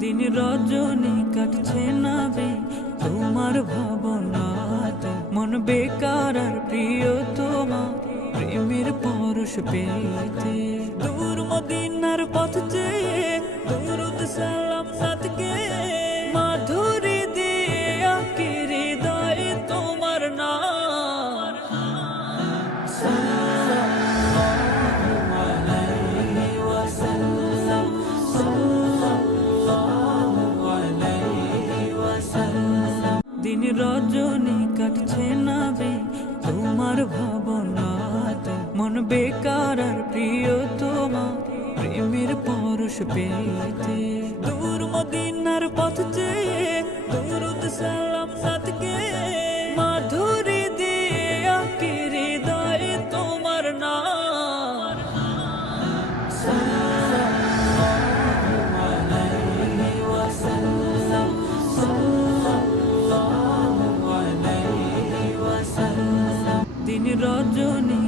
দিন রজনী কাটছে না বে তোমার ভাবনাতে, মন বেকার আর প্রিয় তোমার প্রেমের পরশ পেতে। দূর মদিনার পথ চেয়ে দরুদ সালাম সাদকে, মাধুরী দিয়ে আঁকি হৃদয়ে তোমার নাম। দিন রজনী কাটছে না বে তোমার ভাবনাতে, মন বেকার আর প্রিয় তোমার প্রেমের পরশ পেতে। দূর মদিনার পথ চেয়ে দরুদ সালাম সাদকে, মাধুরী দিয়ে আঁকি হৃদয়ে তোমার নাম। দিন রজনী